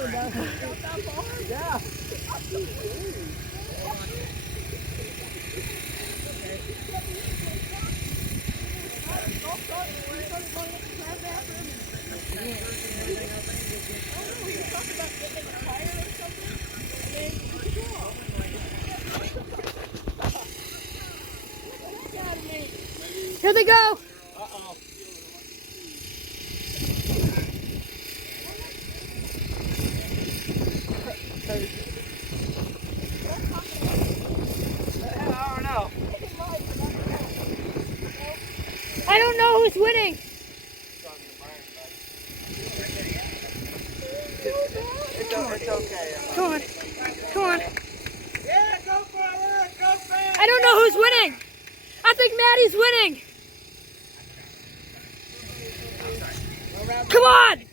Yeah. Here they go. Uh-oh. I don't know. I don't know who's winning. It's okay. Come on. Come on. Yeah, go for it. Go fast. I don't know who's winning. I think Maddie's winning. Come on.